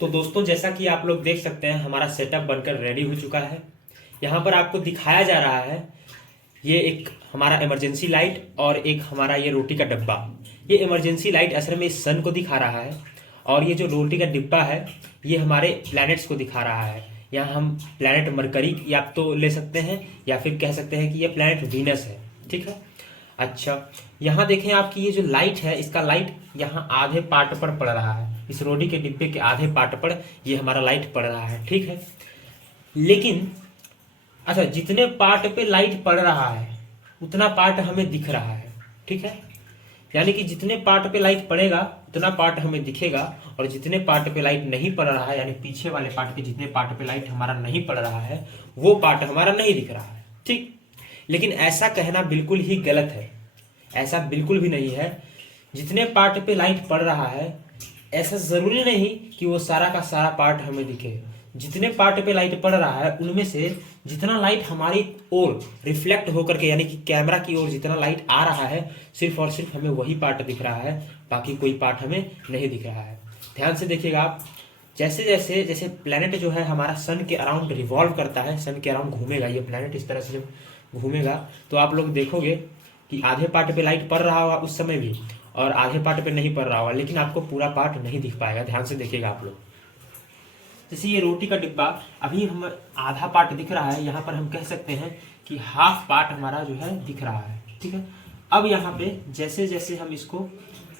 तो दोस्तों, जैसा कि आप लोग देख सकते हैं, हमारा सेटअप बनकर रेडी हो चुका है। यहाँ पर आपको दिखाया जा रहा है, ये एक हमारा इमरजेंसी लाइट और एक हमारा ये रोटी का डब्बा। ये इमरजेंसी लाइट असल में इस सन को दिखा रहा है, और ये जो रोटी का डिब्बा है ये हमारे प्लैनेट्स को दिखा रहा है। यहाँ हम प्लैनेट मरकरी या तो ले सकते हैं, या फिर कह सकते हैं कि ये प्लैनेट वीनस है। ठीक है। अच्छा, यहाँ देखें आपकी ये जो लाइट है, इसका लाइट यहाँ आधे पार्ट पर पड़ रहा है। इस रोटी के डिब्बे के आधे पार्ट पर ये हमारा लाइट पड़ रहा है। ठीक है। लेकिन अच्छा, जितने पार्ट पे लाइट पड़ रहा है उतना पार्ट हमें दिख रहा है। ठीक है। यानी कि जितने पार्ट पे लाइट पड़ेगा उतना पार्ट हमें दिखेगा, और जितने पार्ट पे लाइट नहीं पड़ रहा है, यानी पीछे वाले पार्ट के जितने पार्ट पे लाइट हमारा नहीं पड़ रहा है, वो पार्ट हमारा नहीं दिख रहा है। ठीक। लेकिन ऐसा कहना बिल्कुल ही गलत है। ऐसा बिल्कुल भी नहीं है। जितने पार्ट पे लाइट पड़ रहा है, ऐसा जरूरी नहीं कि वो सारा का सारा पार्ट हमें दिखे। जितने पार्ट पे लाइट पड़ रहा है उनमें से जितना लाइट हमारी ओर रिफ्लेक्ट होकर के, यानी कि कैमरा की ओर जितना लाइट आ रहा है, सिर्फ और सिर्फ हमें वही पार्ट दिख रहा है, बाकी कोई पार्ट हमें नहीं दिख रहा है। ध्यान से देखिएगा आप। जैसे जैसे जैसे प्लेनेट जो है हमारा सन के अराउंड रिवॉल्व करता है, सन के अराउंड घूमेगा, ये प्लेनेट इस तरह से जब घूमेगा तो आप लोग देखोगे कि आधे पार्ट पे लाइट पड़ रहा होगा उस समय भी, और आधे पार्ट पे नहीं पड़ रहा होगा, लेकिन आपको पूरा पार्ट नहीं दिख पाएगा। ध्यान से देखिएगा आप लोग। जैसे ये रोटी का डिब्बा, अभी हम आधा पार्ट दिख रहा है, यहाँ पर हम कह सकते हैं कि हाफ पार्ट हमारा जो है दिख रहा है। ठीक है। अब यहाँ पे जैसे जैसे हम इसको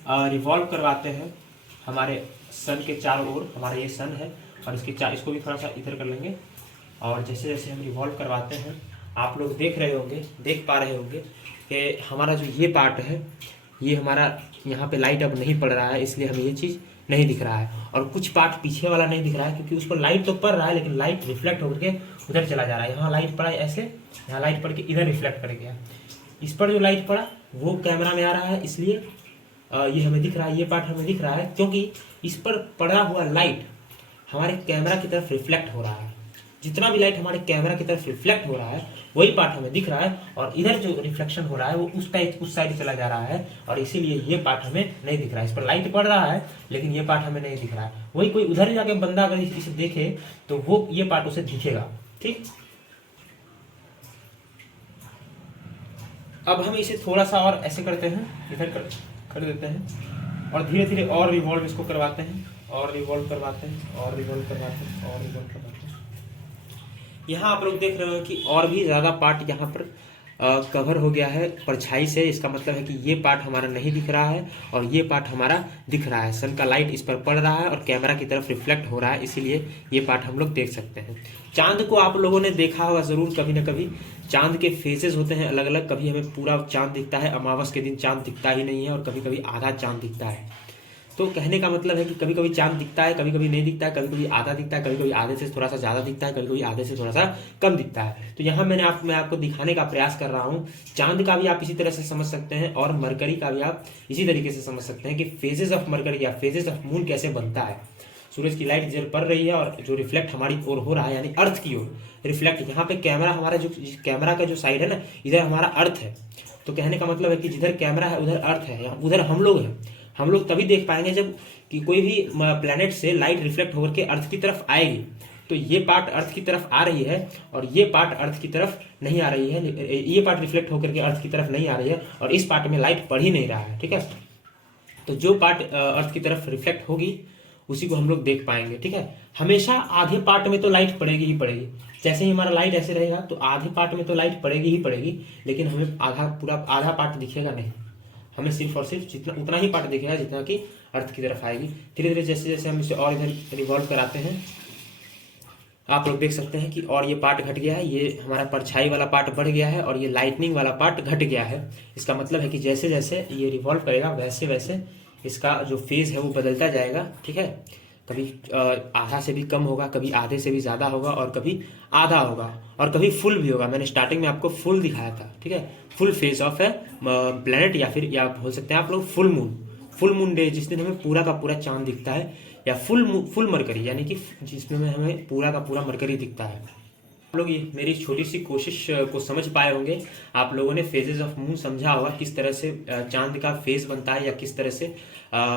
रिवॉल्व करवाते हैं हमारे सन के चारों ओर, हमारा ये सन है और इसको भी थोड़ा सा इधर कर लेंगे, और जैसे जैसे हम रिवॉल्व करवाते हैं आप लोग देख पा रहे होंगे कि हमारा जो ये पार्ट है, ये हमारा यहाँ पे लाइट अब नहीं पड़ रहा है, इसलिए हमें ये चीज़ नहीं दिख रहा है। और कुछ पार्ट पीछे वाला नहीं दिख रहा है क्योंकि उस पर लाइट तो पड़ रहा है, लेकिन लाइट रिफ्लेक्ट होकर के उधर चला जा रहा है। यहाँ लाइट पड़ा ऐसे, यहाँ लाइट पड़ के इधर रिफ्लेक्ट कर गया। इस पर जो लाइट पड़ा वो कैमरा में आ रहा है, इसलिए ये हमें दिख रहा है, ये पार्ट हमें दिख रहा है, क्योंकि इस पर पड़ा हुआ लाइट हमारे कैमरा की तरफ रिफ्लेक्ट हो रहा है। जितना भी लाइट हमारे कैमरा की तरफ रिफ्लेक्ट हो रहा है वही पार्ट हमें दिख रहा है, और इधर जो रिफ्लेक्शन हो रहा है वो उस साइड चला जा रहा है, और इसीलिए ये पार्ट हमें नहीं दिख रहा है। इस पर लाइट पड़ रहा है लेकिन ये पार्ट हमें नहीं दिख रहा है। वही कोई उधर जाके बंदा अगर इसे देखे तो वो ये पार्ट उसे दिखेगा। ठीक। अब हम इसे थोड़ा सा और ऐसे करते हैं, इधर कर देते हैं, और धीरे धीरे और रिवॉल्व इसको करवाते हैं, और रिवॉल्व करवाते हैं, और रिवॉल्व करवाते हैं, और रिवॉल्व करवाते हैं। यहाँ आप लोग देख रहे हो कि और भी ज़्यादा पार्ट यहाँ पर कवर हो गया है परछाई से। इसका मतलब है कि ये पार्ट हमारा नहीं दिख रहा है और ये पार्ट हमारा दिख रहा है। सन का लाइट इस पर पड़ रहा है और कैमरा की तरफ रिफ्लेक्ट हो रहा है, इसीलिए ये पार्ट हम लोग देख सकते हैं। चांद को आप लोगों ने देखा होगा ज़रूर कभी ना कभी। चांद के फेजेस होते हैं अलग अलग। कभी हमें पूरा चांद दिखता है, अमावस के दिन चांद दिखता ही नहीं है, और कभी कभी आधा चांद दिखता है। तो कहने का मतलब है कि कभी कभी चांद दिखता है, कभी कभी नहीं दिखता है, कभी कभी आधा दिखता है, कभी कभी आधे से थोड़ा सा ज़्यादा दिखता है, कभी कभी आधे से थोड़ा सा कम दिखता है। तो यहाँ मैं आपको दिखाने का प्रयास कर रहा हूँ। चांद का भी आप इसी तरह से समझ सकते हैं, और मरकरी का भी आप इसी तरीके से समझ सकते हैं कि फेजेस ऑफ मरकरी या फेजेस ऑफ मून कैसे बनता है। सूरज की लाइट इधर पड़ रही है और जो रिफ्लेक्ट हमारी ओर हो रहा है, यानी अर्थ की ओर रिफ्लेक्ट। यहाँ पे कैमरा हमारा जो कैमरा का जो साइड है ना, इधर हमारा अर्थ है। तो कहने का मतलब है कि जिधर कैमरा है उधर अर्थ है, उधर हम लोग हैं। हम लोग तभी देख पाएंगे जब कि कोई भी प्लैनेट से लाइट रिफ्लेक्ट होकर के अर्थ की तरफ आएगी। तो ये पार्ट अर्थ की तरफ आ रही है और ये पार्ट अर्थ की तरफ नहीं आ रही है। ये पार्ट रिफ्लेक्ट होकर के अर्थ की तरफ नहीं आ रही है, और इस पार्ट में लाइट पड़ ही नहीं रहा है। ठीक है। तो जो पार्ट अर्थ की तरफ रिफ्लेक्ट होगी उसी को हम लोग देख पाएंगे। ठीक है। हमेशा आधे पार्ट में तो लाइट पड़ेगी ही पड़ेगी। जैसे ही हमारा लाइट ऐसे रहेगा तो आधे पार्ट में तो लाइट पड़ेगी ही पड़ेगी, लेकिन हमें आधा पार्ट दिखेगा नहीं। हमें सिर्फ और सिर्फ जितना उतना ही पार्ट दिखेगा जितना कि अर्थ की तरफ आएगी। धीरे धीरे जैसे जैसे हम इसे और इधर रिवॉल्व कराते हैं, आप लोग देख सकते हैं कि और ये पार्ट घट गया है। ये हमारा परछाई वाला पार्ट बढ़ गया है और ये लाइटनिंग वाला पार्ट घट गया है। इसका मतलब है कि जैसे जैसे ये रिवॉल्व करेगा वैसे वैसे इसका जो फेज है वो बदलता जाएगा। ठीक है। कभी आधा से भी कम होगा, कभी आधे से भी ज़्यादा होगा, और कभी आधा होगा, और कभी फुल भी होगा। मैंने स्टार्टिंग में आपको फुल दिखाया था। ठीक है। फुल फेज ऑफ है प्लैनेट, या फिर या बोल सकते हैं आप लोग फुल मून डे, जिस दिन हमें पूरा का पूरा चांद दिखता है, या फुल मरकरी, यानी कि जिसमें हमें पूरा का पूरा मरकरी दिखता है। आप लोग ये मेरी छोटी सी कोशिश को समझ पाए होंगे। आप लोगों ने फेजेस ऑफ मून समझा होगा, किस तरह से चांद का फेज बनता है या किस तरह से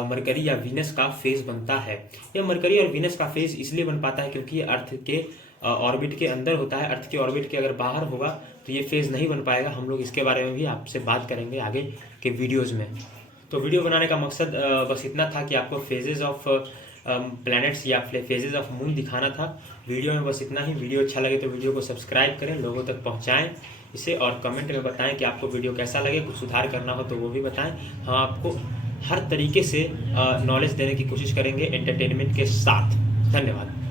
मरकरी या वीनस का फेज बनता है। यह मरकरी और वीनस का फेज इसलिए बन पाता है क्योंकि ये अर्थ के ऑर्बिट के अंदर होता है। अर्थ के ऑर्बिट के अगर बाहर होगा तो ये फेज नहीं बन पाएगा। हम लोग इसके बारे में भी आपसे बात करेंगे आगे के वीडियोज़ में। तो वीडियो बनाने का मकसद बस इतना था कि आपको फेजेस ऑफ प्लैनेट्स या फेजेस ऑफ मून दिखाना था। वीडियो में बस इतना ही। वीडियो अच्छा लगे तो वीडियो को सब्सक्राइब करें, लोगों तक पहुंचाएं इसे, और कमेंट में बताएं कि आपको वीडियो कैसा लगे। कुछ सुधार करना हो तो वो भी बताएं। हम आपको हर तरीके से नॉलेज देने की कोशिश करेंगे एंटरटेनमेंट के साथ। धन्यवाद।